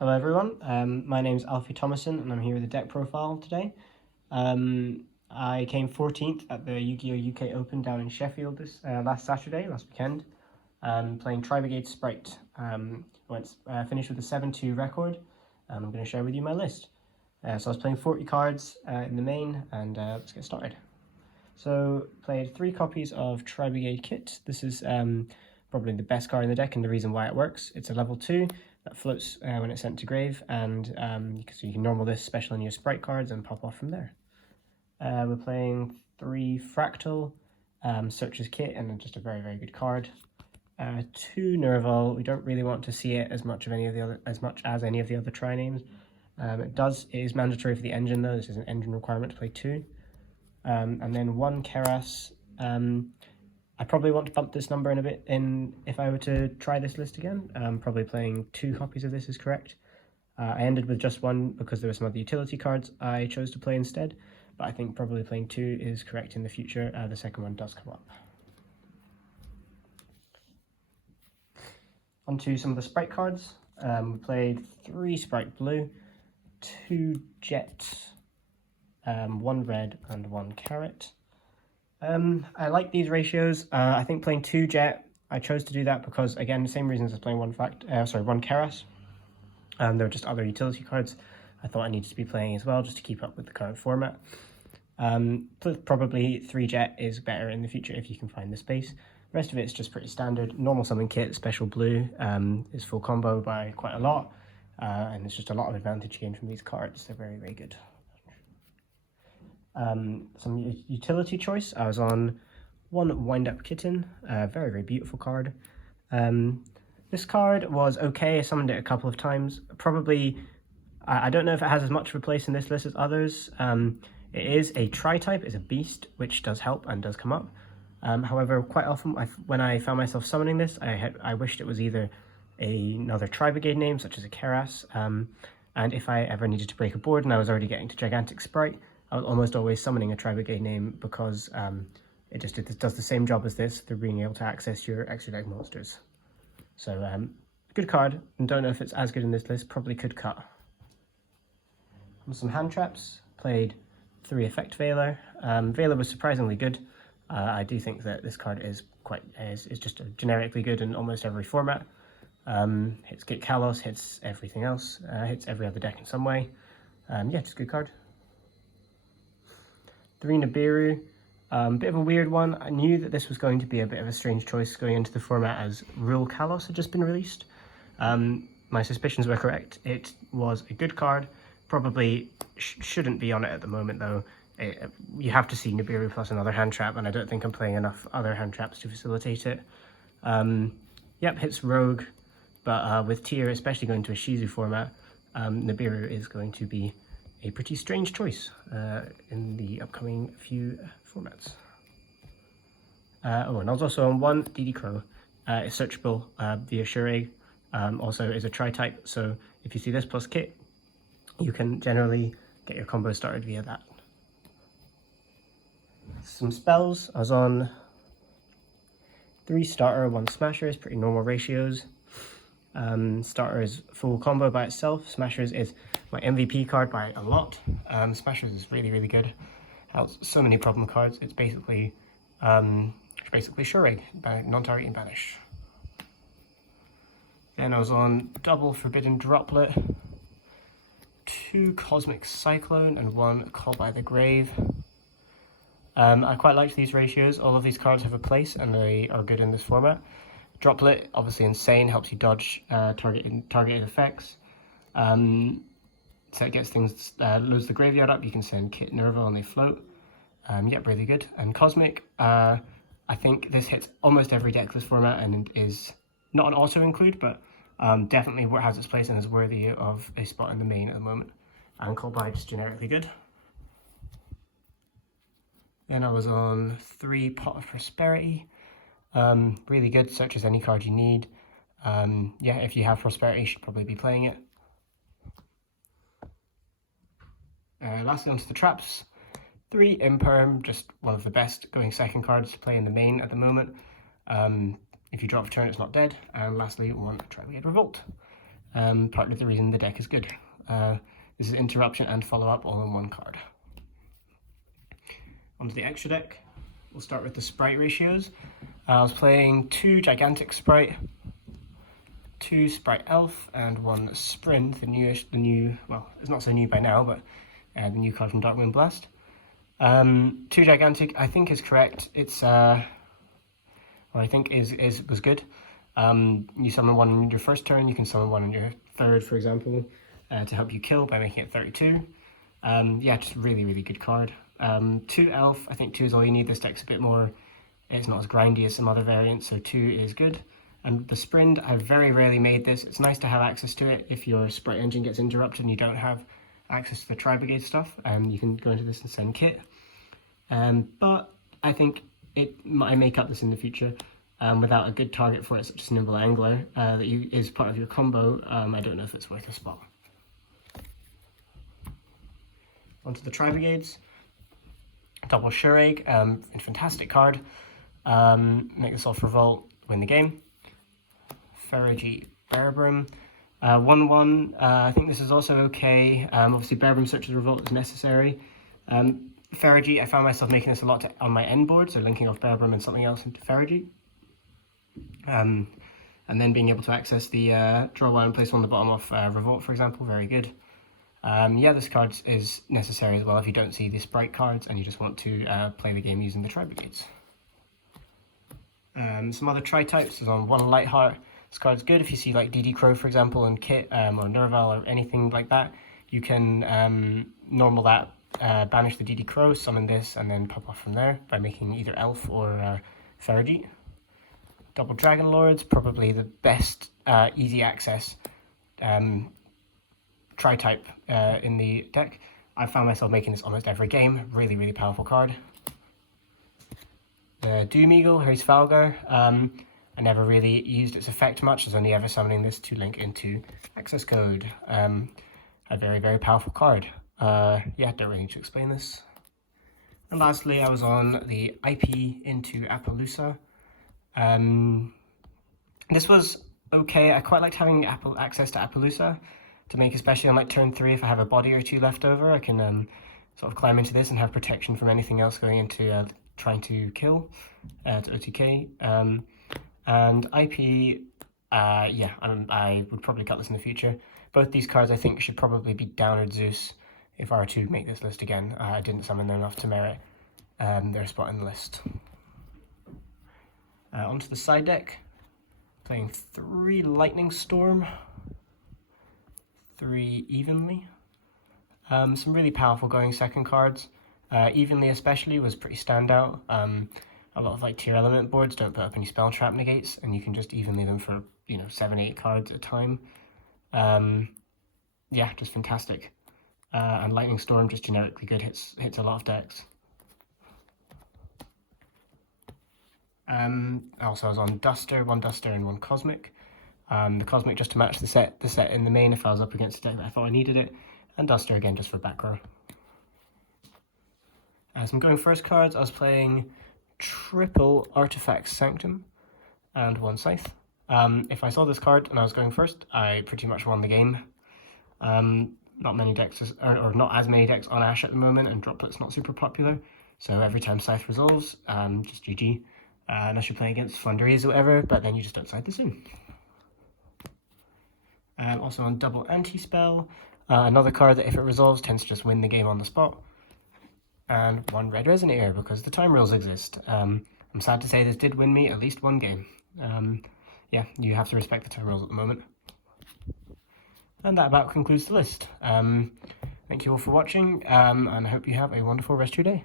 Hello everyone, my name's Alfie Thomason and I'm here with a deck profile today. I came 14th at the Yu-Gi-Oh! UK Open down in Sheffield this last weekend, playing Tri-Brigade Spright. Finished with a 7-2 record, and I'm going to share with you my list. So I was playing 40 cards in the main, and let's get started. So played 3 copies of Tri-Brigade Kit. This is probably the best card in the deck and the reason why it works. It's a level 2 that floats when it's sent to grave, and so you can normal this, special in your Spright cards, and pop off from there. We're playing 3 Fractal, Searcher's Kit, and just a very, very good card. 2 Nerval. We don't really want to see it as much as any of the other Tri names. It is mandatory for the engine though. This is an engine requirement to play 2. And then 1 Keras. I probably want to bump this number in a bit if I were to try this list again. Probably playing 2 copies of this is correct. I ended with just 1 because there were some other utility cards I chose to play instead, but I think probably playing 2 is correct in the future. The second one does come up. On to some of the Spright cards. We played 3 Spright Blue, 2 Jet, 1 Red, and 1 Carrot. I like these ratios. I think playing 2 Jet, I chose to do that because, again, the same reasons as playing 1 Keras. There were just other utility cards I thought I needed to be playing as well, just to keep up with the current format. Probably 3 Jet is better in the future if you can find the space. The rest of it's just pretty standard. Normal Summon Kit, Special Blue is full combo by quite a lot, and there's just a lot of advantage gained from these cards. They're very, very good. Some utility choice. I was on 1 Wind-Up Kitten, very, very beautiful card. This card was okay. I summoned it a couple of times. Probably, I don't know if it has as much of a place in this list as others. It is a Tri-type, it's a beast, which does help and does come up. However, quite often when I found myself summoning this, I wished it was either another Tri-Brigade name, such as a Keras, and if I ever needed to break a board and I was already getting to Gigantic Spright, I was almost always summoning a Tri-Brigade name because it does the same job as this through being able to access your extra deck monsters. So, good card, and don't know if it's as good in this list, probably could cut. On some hand traps, played 3 Effect Veiler. Veiler was surprisingly good. I do think that this card is just generically good in almost every format. Hits Git Kalos, hits everything else, hits every other deck in some way. Yeah, it's a good card. 3 Nibiru, bit of a weird one. I knew that this was going to be a bit of a strange choice going into the format as Rule Kalos had just been released. My suspicions were correct. It was a good card. Probably shouldn't be on it at the moment though. You have to see Nibiru plus another hand trap, and I don't think I'm playing enough other hand traps to facilitate it. Yep, hits Rogue, but with Tier, especially going to a Shizu format, Nibiru is going to be a pretty strange choice in the upcoming few formats. And I was also on 1 DD Crow. It's searchable via Shureg. Also is a Tri-type, so if you see this plus Kit, you can generally get your combo started via that. Some spells. I was on 3 Starter, 1 Smashers, pretty normal ratios. Starter is full combo by itself. Smashers is my MVP card by a lot. Smashers is really, really good. Has so many problem cards. It's basically Shureg, non-targeting banish. Then I was on double Forbidden Droplet, 2 Cosmic Cyclone, and 1 Call by the Grave. I quite liked these ratios. All of these cards have a place and they are good in this format. Droplet, obviously insane, helps you dodge targeted effects. So it gets things, loads the graveyard up. You can send Kit Nerva and they float. Yep, really good. And Cosmic, I think this hits almost every deck this format and is not an auto include, but definitely has its place and is worthy of a spot in the main at the moment. And Call by just generically good. Then I was on 3 Pot of Prosperity. Really good, searches any card you need. Yeah, if you have Prosperity, you should probably be playing it. Lastly, onto the traps. 3 Imperm, just one of the best going second cards to play in the main at the moment. If you drop a turn, it's not dead. And lastly, 1 Tri-Brigade Revolt. Part of the reason the deck is good. This is Interruption and Follow Up all in one card. Onto the extra deck. We'll start with the Spright ratios. I was playing 2 Gigantic Spright, 2 Spright Elf, and 1 Sprint, the new, well, it's not so new by now, but the new card from Darkmoon Blast. 2 Gigantic, I think is correct. It's, well, I think was good. You summon one on your first turn, you can summon one on your third, for example, to help you kill by making it 32. Yeah, just really, really good card. 2 Elf, I think 2 is all you need. This deck's a bit more, it's not as grindy as some other variants, so 2 is good. And the Sprint, I've very rarely made this. It's nice to have access to it if your Spright engine gets interrupted and you don't have access to the Tri-Brigade stuff. You can go into this and send kit. But I think I may cut this in the future. Without a good target for it, such as Nimble Angler, that is part of your combo, I don't know if it's worth a spot. Onto the Tri-Brigades. Double Shureg, a fantastic card. Make this off Revolt, win the game. Ferrogy Berbrum. 1-1, I think this is also okay. Obviously Berbrum Search of the Revolt is necessary. Ferrogy, I found myself making this a lot on my end board, so linking off Berbrum and something else into Ferrogy. And then being able to access the draw one and place one on the bottom of Revolt, for example, very good. Yeah, this card is necessary as well if you don't see the Spright cards and you just want to play the game using the Tri-Brigades. Some other Tri-types is on 1 Lightheart. This card's good if you see like DD Crow, for example, and Kit, or Nerval, or anything like that. You can normal that, banish the DD Crow, summon this, and then pop off from there by making either Elf or Ferrogy. Double Dragon Lords, probably the best easy access Tri-type in the deck. I found myself making this almost every game. Really, really powerful card. The Doom Eagle, Harry's Falgar. I never really used its effect much. I was only ever summoning this to link into access code. A very, very powerful card. Yeah, don't really need to explain this. And lastly, I was on the IP into Appaloosa. This was okay. I quite liked having access to Appaloosa to make, especially on like turn 3, if I have a body or 2 left over, I can sort of climb into this and have protection from anything else going into trying to kill, to OTK. And IP, yeah, I would probably cut this in the future. Both these cards I think should probably be Downard Zeus if I were to make this list again. I didn't summon them enough to merit their spot in the list. Onto the side deck, playing 3 Lightning Storm, 3 Evenly. Some really powerful going second cards. Evenly especially was pretty standout. A lot of like tier element boards don't put up any spell trap negates, and you can just evenly them for 7-8 cards at a time. Yeah, just fantastic. And Lightning Storm just generically good, hits a lot of decks. Also I was on Duster, 1 Duster and 1 Cosmic. The Cosmic just to match the set in the main if I was up against a deck that I thought I needed it, and Duster again just for back row. Some going first cards, I was playing triple Artifact Sanctum and 1 Scythe. If I saw this card and I was going first, I pretty much won the game. Not many decks, or not as many decks on Ash at the moment, and Droplet's not super popular, so every time Scythe resolves, just GG. Unless you're playing against Flandreas or whatever, but then you just don't side this in. Also on double Anti-Spell, another card that if it resolves tends to just win the game on the spot. And 1 Red Resonator because the time rules exist. I'm sad to say this did win me at least 1 game. Yeah, you have to respect the time rules at the moment. And that about concludes the list. Thank you all for watching, and I hope you have a wonderful rest of your day.